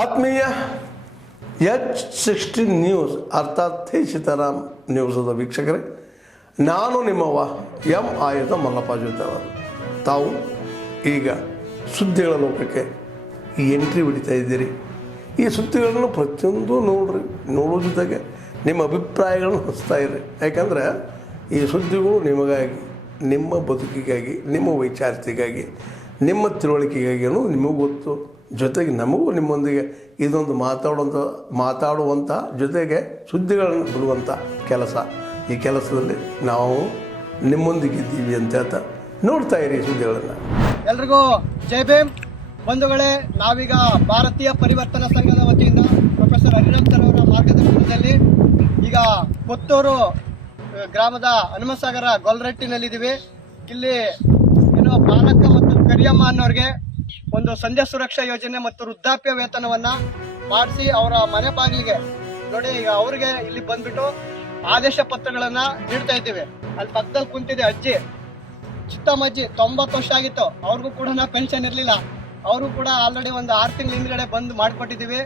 ಆತ್ಮೀಯ H16 news ಅರ್ಥಾತ್ ಥೇ ಸೀತಾರಾಮ್ ನ್ಯೂಸದ ವೀಕ್ಷಕರೇ, ನಾನು ನಿಮ್ಮವ ಎಂ ಆಯುಧ ಮಲ್ಲಪ್ಪ ಜೊತೆವರು. ತಾವು ಈಗ ಸುದ್ದಿಗಳ ಲೋಕಕ್ಕೆ ಎಂಟ್ರಿ ಹೊಡಿತಾ ಇದ್ದೀರಿ. ಈ ಸುದ್ದಿಗಳನ್ನು ಪ್ರತಿಯೊಂದು ನೋಡೋ ಜೊತೆಗೆ ನಿಮ್ಮ ಅಭಿಪ್ರಾಯಗಳನ್ನು ಹಚ್ತಾ ಇರಿ. ಯಾಕಂದರೆ ಈ ಸುದ್ದಿಗಳು ನಿಮಗಾಗಿ, ನಿಮ್ಮ ಬದುಕಿಗಾಗಿ, ನಿಮ್ಮ ವೈಚಾರಿಕೆಗಾಗಿ, ನಿಮ್ಮ ತಿಳುವಳಿಕೆಗಾಗಿಯೂ ನಿಮಗೂ ಗೊತ್ತು. ಜೊತೆಗೆ ನಮಗೂ ನಿಮ್ಮೊಂದಿಗೆ ಇದೊಂದು ಮಾತಾಡುವಂಥ ಜೊತೆಗೆ ಸುದ್ದಿಗಳನ್ನು ಬಿಡುವಂಥ ಕೆಲಸ. ಈ ಕೆಲಸದಲ್ಲಿ ನಾವು ನಿಮ್ಮೊಂದಿಗಿದ್ದೀವಿ ಅಂತ ಹೇಳ್ತಾ ನೋಡ್ತಾ ಇರಿ ಸುದ್ದಿಗಳನ್ನು. ಎಲ್ರಿಗೂ ಜೈ ಭೀಮ್ ಬಂಧುಗಳೇ. ನಾವೀಗ ಭಾರತೀಯ ಪರಿವರ್ತನಾ ಸಂಘದ ವತಿಯಿಂದ ಪ್ರೊಫೆಸರ್ ಹರಿರಾಮ್ ಸರ್ ಅವರ ಮಾರ್ಗದರ್ಶನದಲ್ಲಿ ಈಗ ಪುತ್ತೂರು ಗ್ರಾಮದ ಹನುಮಸಾಗರ ಗೊಲ್ರಟ್ಟಿನಲ್ಲಿದ್ದೀವಿ. ಇಲ್ಲಿ ಏನು ಬಾಲಕ ಮತ್ತು ಕರಿಯಮ್ಮ ಅನ್ನೋರಿಗೆ ಒಂದು ಸಂಧ್ಯಾ ಸುರಕ್ಷಾ ಯೋಜನೆ ಮತ್ತು ವೃದ್ಧಾಪ್ಯ ವೇತನವನ್ನ ಮಾಡಿಸಿ ಅವರ ಮನೆ ಬಾಗಿಲಿಗೆ ನೋಡಿ, ಈಗ ಅವ್ರಿಗೆ ಇಲ್ಲಿ ಬಂದ್ಬಿಟ್ಟು ಆದೇಶ ಪತ್ರಗಳನ್ನ ನೀಡ್ತಾ ಇದ್ದೀವಿ. ಅಲ್ಲಿ ಪಕ್ಕದಲ್ಲಿ ಕುಂತಿದೆ ಅಜ್ಜಿ, ಚಿತ್ತಮ್ಮಜ್ಜಿ, 90 ವರ್ಷ ಆಗಿತ್ತು. ಅವ್ರಿಗೂ ಕೂಡ ಪೆನ್ಷನ್ ಇರಲಿಲ್ಲ. ಅವರು ಕೂಡ ಆಲ್ರೆಡಿ ಒಂದು 6 ತಿಂಗಳ ಹಿಂದ್ಗಡೆ ಬಂದು ಮಾಡಿಕೊಟ್ಟಿದ್ದೀವಿ.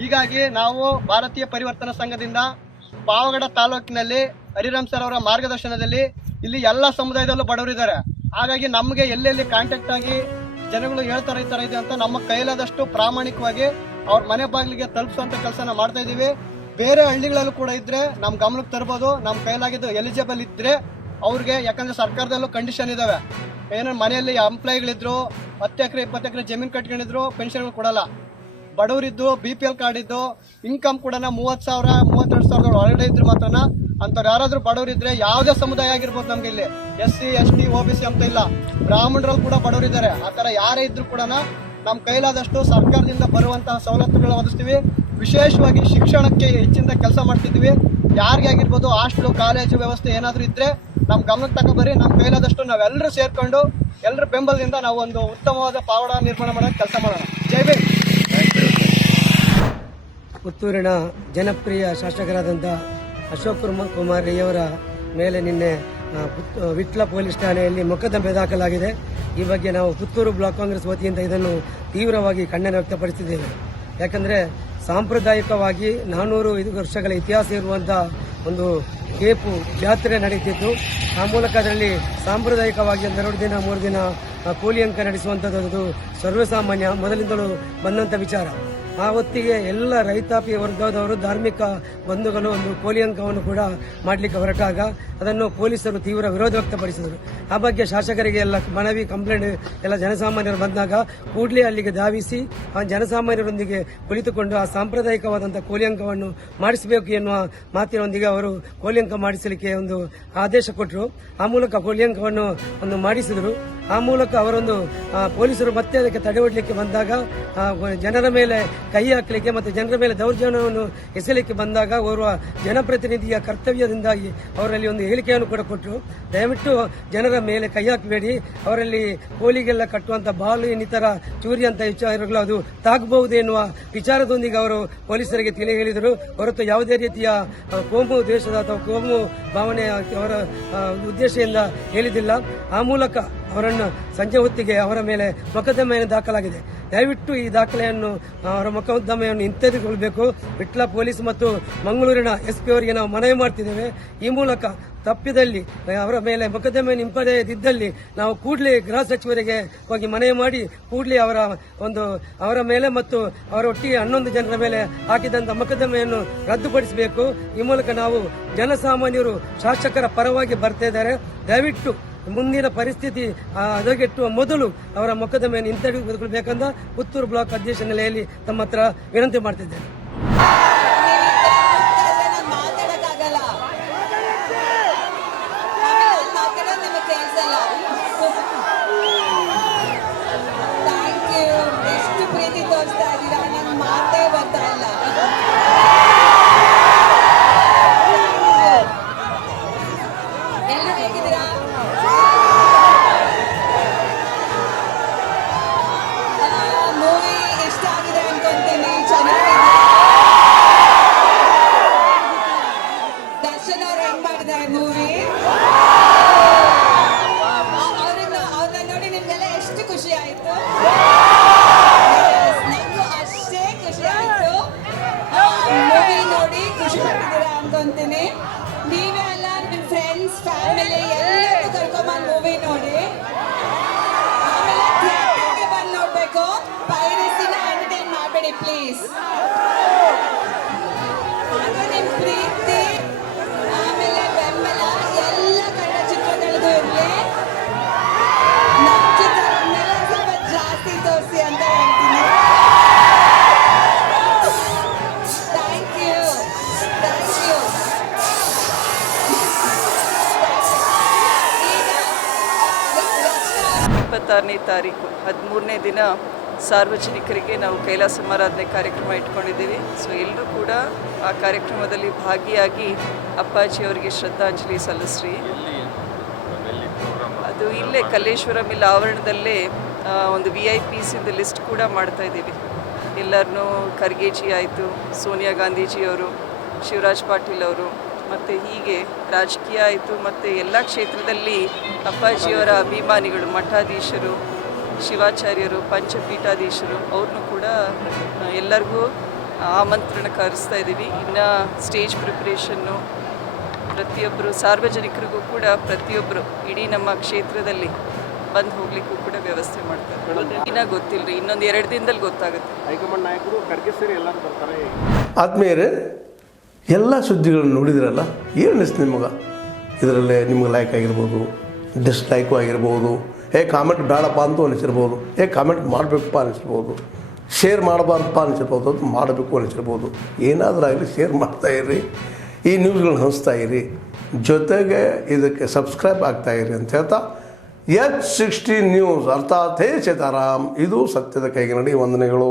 ಹೀಗಾಗಿ ನಾವು ಭಾರತೀಯ ಪರಿವರ್ತನಾ ಸಂಘದಿಂದ ಪಾವಗಡ ತಾಲೂಕಿನಲ್ಲಿ ಹರಿರಾಮ್ ಸರ್ ಅವರ ಮಾರ್ಗದರ್ಶನದಲ್ಲಿ ಇಲ್ಲಿ ಎಲ್ಲ ಸಮುದಾಯದಲ್ಲೂ ಬಡವರಿದ್ದಾರೆ. ಹಾಗಾಗಿ ನಮಗೆ ಎಲ್ಲೆಲ್ಲಿ ಕಾಂಟ್ಯಾಕ್ಟ್ ಆಗಿ ಜನಗಳು ಹೇಳ್ತಾರೆ ಈ ಥರ ಇದೆ ಅಂತ ನಮ್ಮ ಕೈಲಾದಷ್ಟು ಪ್ರಾಮಾಣಿಕವಾಗಿ ಅವ್ರ ಮನೆ ಬಾಗಿಲಿಗೆ ತಲುಪಿಸುವಂಥ ಕೆಲಸನ ಮಾಡ್ತಾ ಇದ್ದೀವಿ. ಬೇರೆ ಹಳ್ಳಿಗಳಲ್ಲೂ ಕೂಡ ಇದ್ರೆ ನಮ್ಮ ಗಮನಕ್ಕೆ ತರ್ಬೋದು. ನಮ್ಮ ಕೈಲಾಗಿದ್ದು ಎಲಿಜಿಬಲ್ ಇದ್ರೆ ಅವ್ರಿಗೆ, ಯಾಕಂದ್ರೆ ಸರ್ಕಾರದಲ್ಲೂ ಕಂಡೀಷನ್ ಇದಾವೆ. ಏನೋ ಮನೆಯಲ್ಲಿ ಎಂಪ್ಲಾಯಿಗಳಿದ್ರು 10 ಎಕರೆ 20 ಎಕರೆ ಜಮೀನು ಕಟ್ಕೊಂಡಿದ್ರು ಪೆನ್ಷನ್ಗಳು ಕೊಡಲ್ಲ. ಬಡವರಿದ್ದು BPL ಕಾರ್ಡ್ ಇದ್ದು ಇನ್ಕಮ್ ಕೂಡ 30,000 32,000 ಒಳಗಡೆ ಇದ್ರು ಮಾತ್ರ ಅಂಥವ್ರು ಯಾರಾದ್ರೂ ಬಡವರಿದ್ರೆ, ಯಾವುದೇ ಸಮುದಾಯ ಆಗಿರ್ಬೋದು, ನಮ್ಗೆ ಇಲ್ಲಿ SC ST OBC ಅಂತ ಇಲ್ಲ, ಬ್ರಾಹ್ಮಣರಲ್ಲಿ ಕೂಡ ಬಡವರಿದ್ದಾರೆ. ಆ ಥರ ಯಾರೇ ಇದ್ರು ಕೂಡ ನಮ್ಮ ಕೈಲಾದಷ್ಟು ಸರ್ಕಾರದಿಂದ ಬರುವಂತಹ ಸವಲತ್ತುಗಳು ಒದಗಿಸ್ತೀವಿ. ವಿಶೇಷವಾಗಿ ಶಿಕ್ಷಣಕ್ಕೆ ಹೆಚ್ಚಿನ ಕೆಲಸ ಮಾಡ್ತಿದ್ವಿ. ಯಾರಿಗೆ ಆಗಿರ್ಬೋದು ಹಾಸ್ಟೆಲು ಕಾಲೇಜು ವ್ಯವಸ್ಥೆ ಏನಾದರೂ ಇದ್ರೆ ನಮ್ಮ ಗಮನಕ್ಕೆ ತಗೊಬರ್ರಿ. ನಮ್ಮ ಕೈಲಾದಷ್ಟು ನಾವೆಲ್ಲರೂ ಸೇರ್ಕೊಂಡು ಎಲ್ಲರ ಬೆಂಬಲದಿಂದ ನಾವು ಒಂದು ಉತ್ತಮವಾದ ಪಾವಡ ನಿರ್ಮಾಣ ಮಾಡೋಕ್ಕೆ ಕೆಲಸ ಮಾಡೋಣ. ಜೈ ಭೀಮ್. ಪುತ್ತೂರಿನ ಜನಪ್ರಿಯ ಶಾಸಕರಾದಂಥ ಅಶೋಕ್ ಕುಮಾರ್ ರೈಯವರ ಮೇಲೆ ನಿನ್ನೆ ವಿಟ್ಲ ಪೊಲೀಸ್ ಠಾಣೆಯಲ್ಲಿ ಮೊಕದ್ದಮೆ ದಾಖಲಾಗಿದೆ. ಈ ಬಗ್ಗೆ ನಾವು ಪುತ್ತೂರು ಬ್ಲಾಕ್ ಕಾಂಗ್ರೆಸ್ ವತಿಯಿಂದ ಇದನ್ನು ತೀವ್ರವಾಗಿ ಖಂಡನೆ ವ್ಯಕ್ತಪಡಿಸಿದ್ದೇವೆ. ಯಾಕಂದರೆ ಸಾಂಪ್ರದಾಯಿಕವಾಗಿ 400 ವರ್ಷಗಳ ಇತಿಹಾಸ ಇರುವಂಥ ಒಂದು ಕೇಪು ಜಾತ್ರೆ ನಡೀತಿತ್ತು. ಆ ಮೂಲಕ ಅದರಲ್ಲಿ ಸಾಂಪ್ರದಾಯಿಕವಾಗಿ 2 ದಿನ 3 ದಿನ ಕೂಲಿ ಅಂಕ ನಡೆಸುವಂಥದ್ದು ಸರ್ವಸಾಮಾನ್ಯ ಮೊದಲಿಂದಲೂ ಬಂದಂಥ ವಿಚಾರ. ಆ ಹೊತ್ತಿಗೆ ಎಲ್ಲ ರೈತಾಪಿ ವರ್ಗದವರು, ಧಾರ್ಮಿಕ ಬಂಧುಗಳು ಒಂದು ಕೋಲಿ ಅಂಕವನ್ನು ಕೂಡ ಮಾಡಲಿಕ್ಕೆ ಹೊರಟಾಗ ಅದನ್ನು ಪೊಲೀಸರು ತೀವ್ರ ವಿರೋಧ ವ್ಯಕ್ತಪಡಿಸಿದರು. ಆ ಬಗ್ಗೆ ಶಾಸಕರಿಗೆ ಎಲ್ಲ ಮನವಿ, ಕಂಪ್ಲೇಂಟ್ ಎಲ್ಲ ಜನಸಾಮಾನ್ಯರು ಬಂದಾಗ ಕೂಡಲೇ ಅಲ್ಲಿಗೆ ಧಾವಿಸಿ ಆ ಜನಸಾಮಾನ್ಯರೊಂದಿಗೆ ಕುಳಿತುಕೊಂಡು ಆ ಸಾಂಪ್ರದಾಯಿಕವಾದಂಥ ಕೋಲಿ ಅಂಕವನ್ನು ಮಾಡಿಸಬೇಕು ಎನ್ನುವ ಮಾತಿನೊಂದಿಗೆ ಅವರು ಕೋಲಿ ಅಂಕ ಮಾಡಿಸಲಿಕ್ಕೆ ಒಂದು ಆದೇಶ ಕೊಟ್ಟರು. ಆ ಮೂಲಕ ಕೋಲಿ ಅಂಕವನ್ನು ಒಂದು ಮಾಡಿಸಿದರು. ಆ ಮೂಲಕ ಅವರೊಂದು ಪೊಲೀಸರು ಮತ್ತೆ ಅದಕ್ಕೆ ತಡೆ ಒಡ್ಲಿಕ್ಕೆ ಬಂದಾಗ, ಜನರ ಮೇಲೆ ಕೈ ಹಾಕಲಿಕ್ಕೆ ಮತ್ತು ಜನರ ಮೇಲೆ ದೌರ್ಜನ್ಯವನ್ನು ಎಸೆಯಲಿಕ್ಕೆ ಬಂದಾಗ ಓರ್ವ ಜನಪ್ರತಿನಿಧಿಯ ಕರ್ತವ್ಯದಿಂದಾಗಿ ಅವರಲ್ಲಿ ಒಂದು ಹೇಳಿಕೆಯನ್ನು ಕೂಡ ಕೊಟ್ಟರು. ದಯವಿಟ್ಟು ಜನರ ಮೇಲೆ ಕೈ ಹಾಕಬೇಡಿ, ಅವರಲ್ಲಿ ಕೋಲಿಗೆಲ್ಲ ಕಟ್ಟುವಂಥ ಬಾಲು ಇನ್ನಿತರ ಚೂರಿ ಅಂತ ವಿಚಾರಗಳು ಅದು ತಾಗಬಹುದು ಎನ್ನುವ ವಿಚಾರದೊಂದಿಗೆ ಅವರು ಪೊಲೀಸರಿಗೆ ತಿಳಿ ಹೇಳಿದರು. ಹೊರತು ಯಾವುದೇ ರೀತಿಯ ಕೋಮು ದ್ವೇಷದ ಅಥವಾ ಕೋಮು ಭಾವನೆ ಅವರ ಉದ್ದೇಶದಿಂದ ಹೇಳಿದಿಲ್ಲ. ಆ ಮೂಲಕ ಅವರನ್ನು ಸಂಜೆ ಹೊತ್ತಿಗೆ ಅವರ ಮೇಲೆ ಮೊಕದ್ದಮೆಯನ್ನು ದಾಖಲಾಗಿದೆ. ದಯವಿಟ್ಟು ಈ ದಾಖಲೆಯನ್ನು, ಅವರ ಮೊಕದ್ದಮೆಯನ್ನು ಹಿಂತೆಗೆದುಕೊಳ್ಳಬೇಕು. ವಿಟ್ಲ ಪೊಲೀಸ್ ಮತ್ತು ಮಂಗಳೂರಿನ SP ಅವರಿಗೆ ನಾವು ಮನವಿ ಮಾಡ್ತಿದ್ದೇವೆ. ಈ ಮೂಲಕ ತಪ್ಪಿದಲ್ಲಿ ಅವರ ಮೇಲೆ ಮೊಕದ್ದಮೆಯನ್ನು ಹಿಂಪಡೆಯದಿದ್ದಲ್ಲಿ ನಾವು ಕೂಡಲೇ ಗೃಹ ಸಚಿವರಿಗೆ ಹೋಗಿ ಮನವಿ ಮಾಡಿ ಕೂಡಲೇ ಅವರ ಮೇಲೆ ಮತ್ತು ಅವರ ಒಟ್ಟಿಗೆ 11 ಜನರ ಮೇಲೆ ಹಾಕಿದಂಥ ಮೊಕದ್ದಮೆಯನ್ನು ರದ್ದುಪಡಿಸಬೇಕು. ಈ ಮೂಲಕ ನಾವು ಜನಸಾಮಾನ್ಯರು ಶಾಸಕರ ಪರವಾಗಿ ಬರ್ತಾ ಇದ್ದಾರೆ. ದಯವಿಟ್ಟು ಮುಂದಿನ ಪರಿಸ್ಥಿತಿ ಹದಗೆಟ್ಟುವ ಮೊದಲು ಅವರ ಮೊಕದ್ದಮೆಯನ್ನು ಹಿಂತೆಗೆದುಕೊಳ್ಳಬೇಕೆಂದ ಪುತ್ತೂರು ಬ್ಲಾಕ್ ಅಧ್ಯಕ್ಷ ನೆಲೆಯಲ್ಲಿ ತಮ್ಮ ಹತ್ರ ವಿನಂತಿ ಮಾಡ್ತಿದ್ದೇನೆ. ಮೂವಿ ಇಷ್ಟ ಆಗಿದೆ ಅನ್ಕೊಂತೀನಿ. ಚೆನ್ನಾಗಿದೆ. ಅನ್ಕೊಂತೀನಿ. ನೀವೇ ಅಲ್ಲ, ನಿಮ್ಮ ಫ್ರೆಂಡ್ಸ್ ಫ್ಯಾಮಿಲಿ ಎಲ್ಲರೂ ಕರ್ಕೊಂಬಂದು ಮೂವಿ ನೋಡಿ. ಆಮೇಲೆ ಥಿಯೇಟರ್ಗೆ ಬಂದು ನೋಡಬೇಕು. ಪೈರಸಿನ ಎಂಟರ್ಟೈನ್ ಮಾಡಬೇಡಿ ಪ್ಲೀಸ್. ಹಾಗೂ ನಿಮ್ಮ ಪ್ರೀತಿ ಆಮೇಲೆ ಬೆಂಬಲ ಎಲ್ಲ ಕನ್ನಡ ಚಿತ್ರಗಳಿಗೂ ಇರಲಿ. ನಮ್ಮ ಚಿತ್ರಗಳನ್ನೆಲ್ಲ ಸ್ವಲ್ಪ ಜಾಸ್ತಿ ತೋರಿಸಿ ಅಂತ ಹೇಳ್ತೀನಿ. Thank you. 26ನೇ ತಾರೀಕು 13ನೇ ದಿನ ಸಾರ್ವಜನಿಕರಿಗೆ ನಾವು ಕೈಲಾಸ ಸಮಾರಾಧನೆ ಕಾರ್ಯಕ್ರಮ ಇಟ್ಕೊಂಡಿದ್ದೀವಿ. ಸೊ ಎಲ್ಲರೂ ಕೂಡ ಆ ಕಾರ್ಯಕ್ರಮದಲ್ಲಿ ಭಾಗಿಯಾಗಿ ಅಪ್ಪಾಜಿಯವರಿಗೆ ಶ್ರದ್ಧಾಂಜಲಿ ಸಲ್ಲಿಸ್ರಿ. ಅದು ಇಲ್ಲೇ ಕಲ್ಲೇಶ್ವರ ಮಿಲ್ ಆವರಣದಲ್ಲೇ ಒಂದು VIPಸಿಂದ ಲಿಸ್ಟ್ ಕೂಡ ಮಾಡ್ತಾ ಇದ್ದೀವಿ. ಎಲ್ಲರನ್ನೂ ಖರ್ಗೆಜಿ ಆಯಿತು, ಸೋನಿಯಾ ಗಾಂಧೀಜಿಯವರು, ಶಿವರಾಜ್ ಪಾಟೀಲ್ ಅವರು, ಮತ್ತು ಹೀಗೆ ರಾಜಕೀಯ ಆಯಿತು, ಮತ್ತು ಎಲ್ಲ ಕ್ಷೇತ್ರದಲ್ಲಿ ಅಪ್ಪಾಜಿಯವರ ಅಭಿಮಾನಿಗಳು, ಮಠಾಧೀಶರು, ಶಿವಾಚಾರ್ಯರು, ಪಂಚಪೀಠಾಧೀಶರು ಅವ್ರನ್ನೂ ಕೂಡ ಎಲ್ಲರಿಗೂ ಆಮಂತ್ರಣ ಕರೆಸ್ತಾ ಇದ್ದೀವಿ. ಇನ್ನು ಸ್ಟೇಜ್ ಪ್ರಿಪ್ರೇಷನ್ನು ಪ್ರತಿಯೊಬ್ಬರು ಸಾರ್ವಜನಿಕರಿಗೂ ಕೂಡ ಪ್ರತಿಯೊಬ್ಬರು ಇಡೀ ನಮ್ಮ ಕ್ಷೇತ್ರದಲ್ಲಿ ಬಂದು ಹೋಗ್ಲಿಕ್ಕೂ ಕೂಡ ವ್ಯವಸ್ಥೆ ಮಾಡ್ತಾರೆ. ಇನ್ನ ಗೊತ್ತಿಲ್ಲ ರೀ, ಇನ್ನೊಂದು 2 ದಿನದಲ್ಲಿ ಗೊತ್ತಾಗುತ್ತೆ. ಹೈಕಮಾಂಡ್ ನಾಯಕರು ಖರ್ಗೆ ಸೇರಿ ಎಲ್ಲರೂ ಬರ್ತಾರೆ. ಆದ್ಮೇಲೆ ಎಲ್ಲ ಸುದ್ದಿಗಳನ್ನು ನೋಡಿದ್ರಲ್ಲ, ಏನು ಅನಿಸ್ತು ನಿಮಗೆ? ಇದರಲ್ಲೇ ನಿಮ್ಗೆ ಲೈಕ್ ಆಗಿರ್ಬೋದು, ಡಿಸ್ಲೈಕು ಆಗಿರ್ಬೋದು, ಕಾಮೆಂಟ್ ಬೇಡಪ್ಪ ಅಂತೂ ಅನಿಸಿರ್ಬೋದು, ಕಾಮೆಂಟ್ ಮಾಡಬೇಕಪ್ಪ ಅನಿಸಿರ್ಬೋದು, ಶೇರ್ ಮಾಡಬಾರ್ದಪ್ಪ ಅನಿಸಿರ್ಬೋದು, ಅದು ಮಾಡಬೇಕು ಅನಿಸಿರ್ಬೋದು. ಏನಾದರೂ ಆಗಲಿ ಶೇರ್ ಮಾಡ್ತಾಯಿರಿ, ಈ ನ್ಯೂಸ್ಗಳನ್ನ ಹಂಚ್ತಾ ಇರಿ, ಜೊತೆಗೆ ಇದಕ್ಕೆ ಸಬ್ಸ್ಕ್ರೈಬ್ ಆಗ್ತಾಯಿರಿ ಅಂತ ಹೇಳ್ತಾ H16 ನ್ಯೂಸ್ ಅರ್ಥಾತ್ ಹೇ ಸೀತಾರಾಮ್, ಇದು ಸತ್ಯದ ಕೈಗೆ ನಡಿ. ವಂದನೆಗಳು.